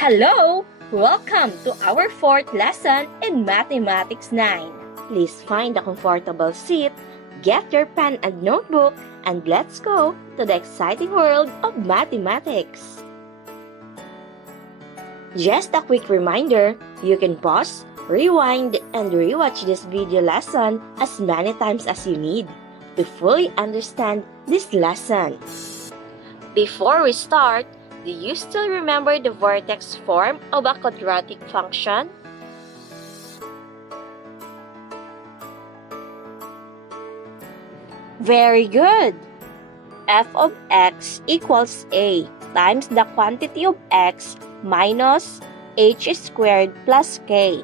Hello! Welcome to our fourth lesson in Mathematics 9. Please find a comfortable seat, get your pen and notebook, and let's go to the exciting world of mathematics. Just a quick reminder, you can pause, rewind, and rewatch this video lesson as many times as you need to fully understand this lesson. Before we start, do you still remember the vertex form of a quadratic function? Very good! F of x equals a times the quantity of x minus h squared plus k.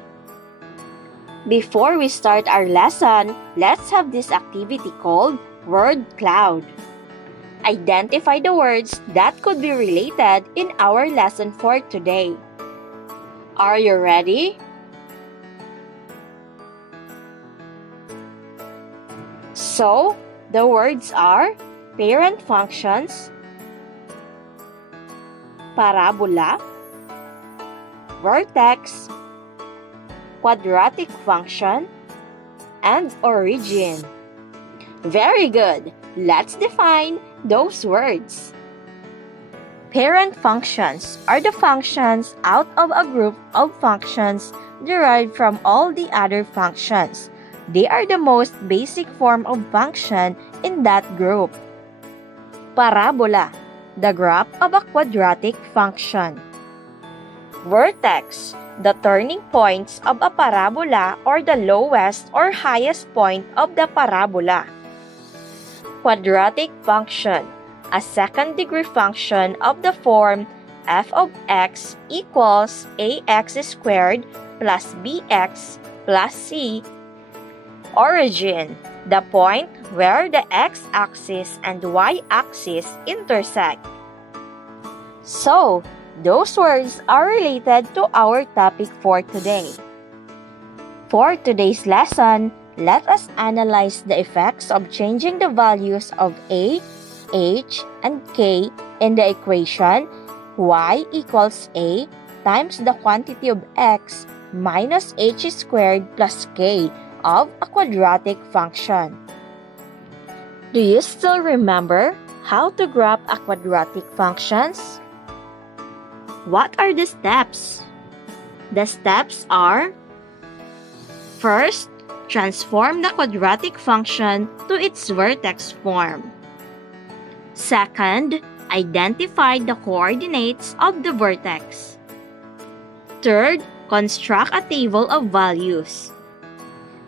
Before we start our lesson, let's have this activity called word cloud. Identify the words that could be related in our lesson for today. Are you ready? So, the words are parent functions, parabola, vertex, quadratic function, and origin. Very good! Let's define those words. Parent functions are the functions out of a group of functions derived from all the other functions. They are the most basic form of function in that group. Parabola, the graph of a quadratic function. Vertex, the turning points of a parabola or the lowest or highest point of the parabola. Quadratic function, a second-degree function of the form f of x equals ax squared plus bx plus c. Origin, the point where the x-axis and y-axis intersect. So, those words are related to our topic for today. For today's lesson, let us analyze the effects of changing the values of a, h, and k in the equation y equals a times the quantity of x minus h squared plus k of a quadratic function. Do you still remember how to graph a quadratic functions? What are the steps? The steps are: first, transform the quadratic function to its vertex form. Second, identify the coordinates of the vertex. Third, construct a table of values.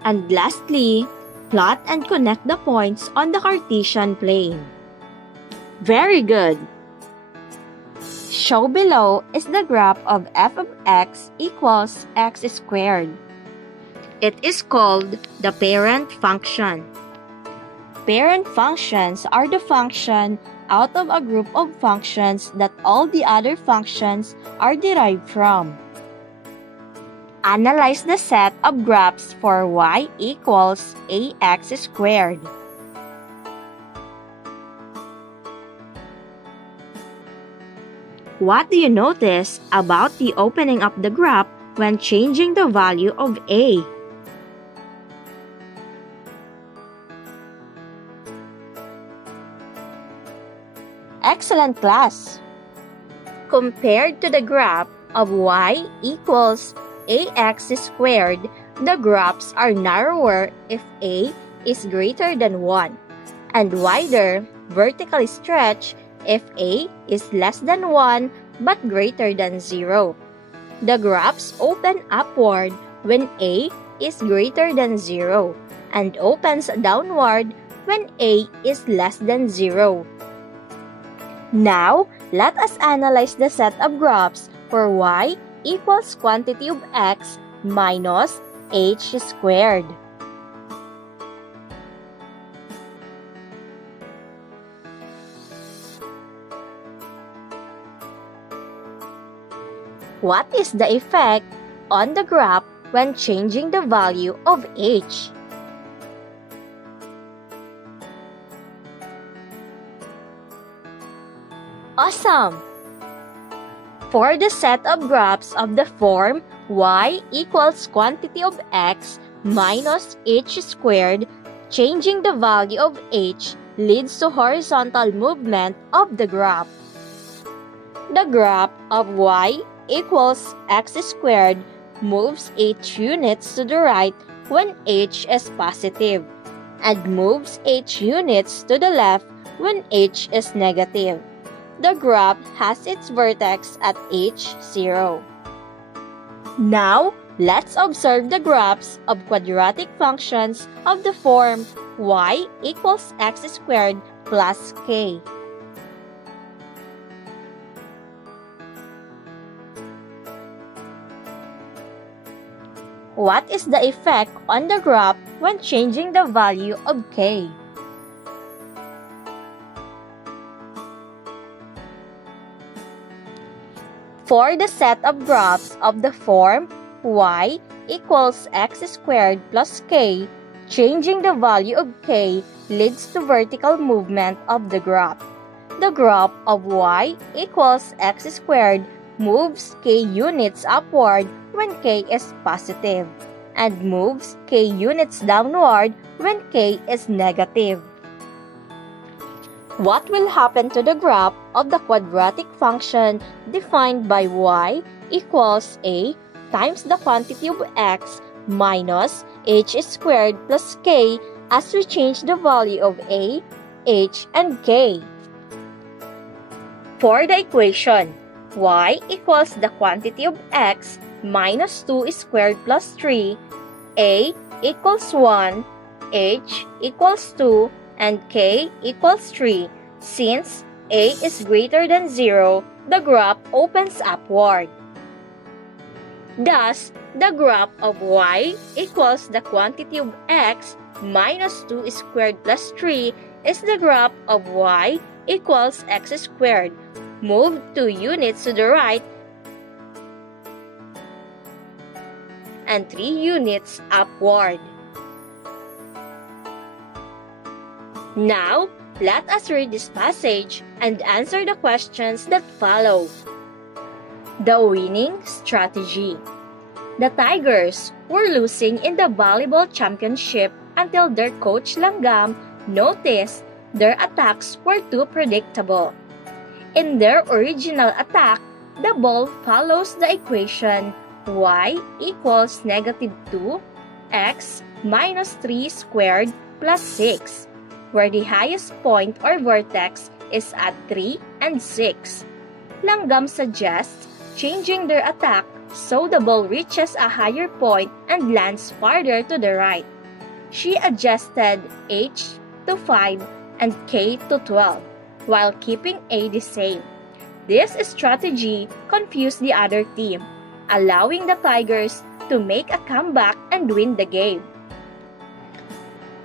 And lastly, plot and connect the points on the Cartesian plane. Very good! Shown below is the graph of f of x equals x squared. It is called the parent function. Parent functions are the function out of a group of functions that all the other functions are derived from. Analyze the set of graphs for y equals ax squared. What do you notice about the opening of the graph when changing the value of a? Excellent, class! Compared to the graph of y equals ax squared, the graphs are narrower if a is greater than 1, and wider, vertically stretched, if a is less than 1 but greater than 0. The graphs open upward when a is greater than 0, and opens downward when a is less than 0. Now, let us analyze the set of graphs for y equals quantity of x minus h squared. What is the effect on the graph when changing the value of h? Awesome! For the set of graphs of the form y equals quantity of x minus h squared, changing the value of h leads to horizontal movement of the graph. The graph of y equals x squared moves h units to the right when h is positive, and moves h units to the left when h is negative. The graph has its vertex at h0. Now, let's observe the graphs of quadratic functions of the form y equals x squared plus k. What is the effect on the graph when changing the value of k? For the set of graphs of the form y equals x squared plus k, changing the value of k leads to vertical movement of the graph. The graph of y equals x squared moves k units upward when k is positive, and moves k units downward when k is negative. What will happen to the graph of the quadratic function defined by y equals a times the quantity of x minus h squared plus k as we change the value of a, h, and k? For the equation, y equals the quantity of x minus 2 squared plus 3, a equals 1, h equals 2, and k equals 3. Since a is greater than 0, the graph opens upward. Thus, the graph of y equals the quantity of x minus 2 squared plus 3 is the graph of y equals x squared, moved 2 units to the right and 3 units upward. Now, let us read this passage and answer the questions that follow. The winning strategy. The Tigers were losing in the volleyball championship until their coach Langgam noticed their attacks were too predictable. In their original attack, the ball follows the equation y equals negative 2 x minus 3 squared plus 6, where the highest point or vertex is at 3 and 6. Langgam suggests changing their attack so the ball reaches a higher point and lands farther to the right. She adjusted h to 5 and k to 12, while keeping a the same. This strategy confused the other team, allowing the Tigers to make a comeback and win the game.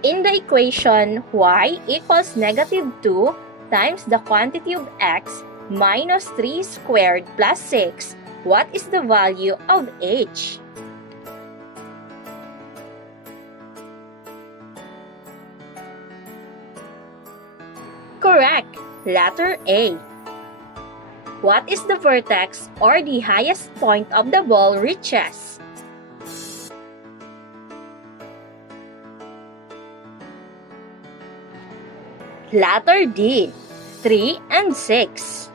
In the equation y equals negative 2 times the quantity of x minus 3 squared plus 6, what is the value of h? Correct! Letter A. What is the vertex or the highest point of the ball reaches? Letter D, 3 and 6.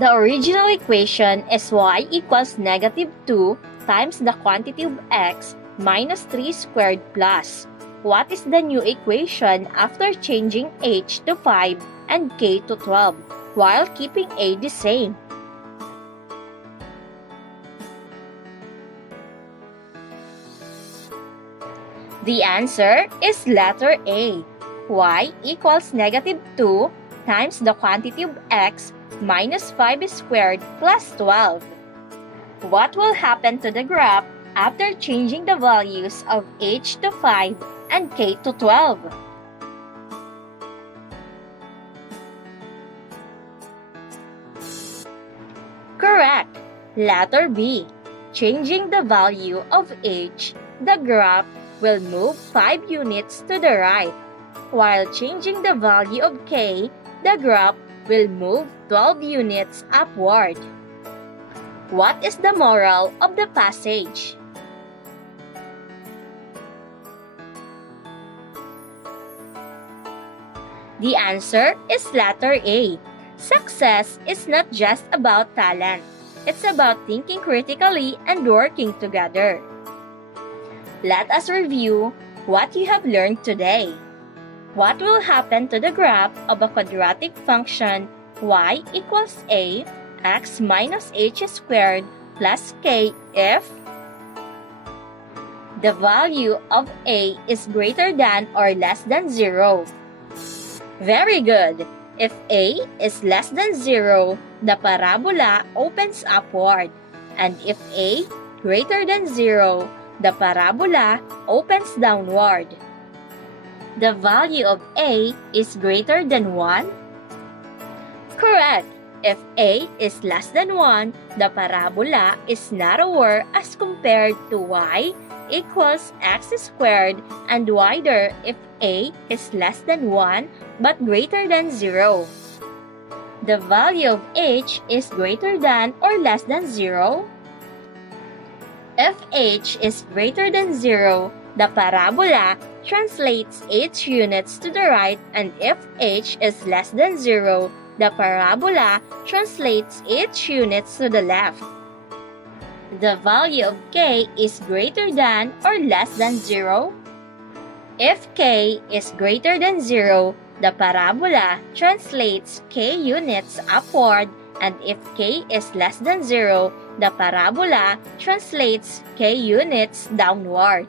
The original equation is y equals negative 2 times the quantity of x minus 3 squared plus. What is the new equation after changing h to 5 and k to 12, while keeping a the same? The answer is letter A. Y equals negative 2 times the quantity of x minus 5 squared plus 12. What will happen to the graph after changing the values of h to 5 and k to 12? Correct! Letter B. Changing the value of h, the graph will move 5 units to the right. While changing the value of k, the graph will move 12 units upward. What is the moral of the passage? The answer is letter A. Success is not just about talent. It's about thinking critically and working together. Let us review what you have learned today. What will happen to the graph of a quadratic function y equals a x minus h squared plus k if the value of a is greater than or less than 0? Very good! If a is less than 0, the parabola opens upward. And if a greater than 0, the parabola opens downward. The value of a is greater than 1? Correct! If a is less than 1, the parabola is narrower as compared to y equals x squared and wider if a is less than 1 but greater than 0. The value of h is greater than or less than 0? If h is greater than 0, the parabola translates h units to the right, and if h is less than 0, the parabola translates h units to the left. The value of k is greater than or less than 0? If k is greater than 0, the parabola translates k units upward, and if k is less than 0, the parabola translates k units downward.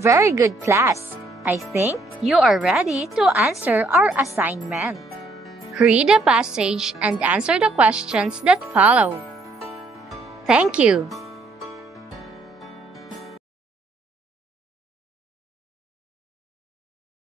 Very good, class! I think you are ready to answer our assignment. Read the passage and answer the questions that follow. Thank you!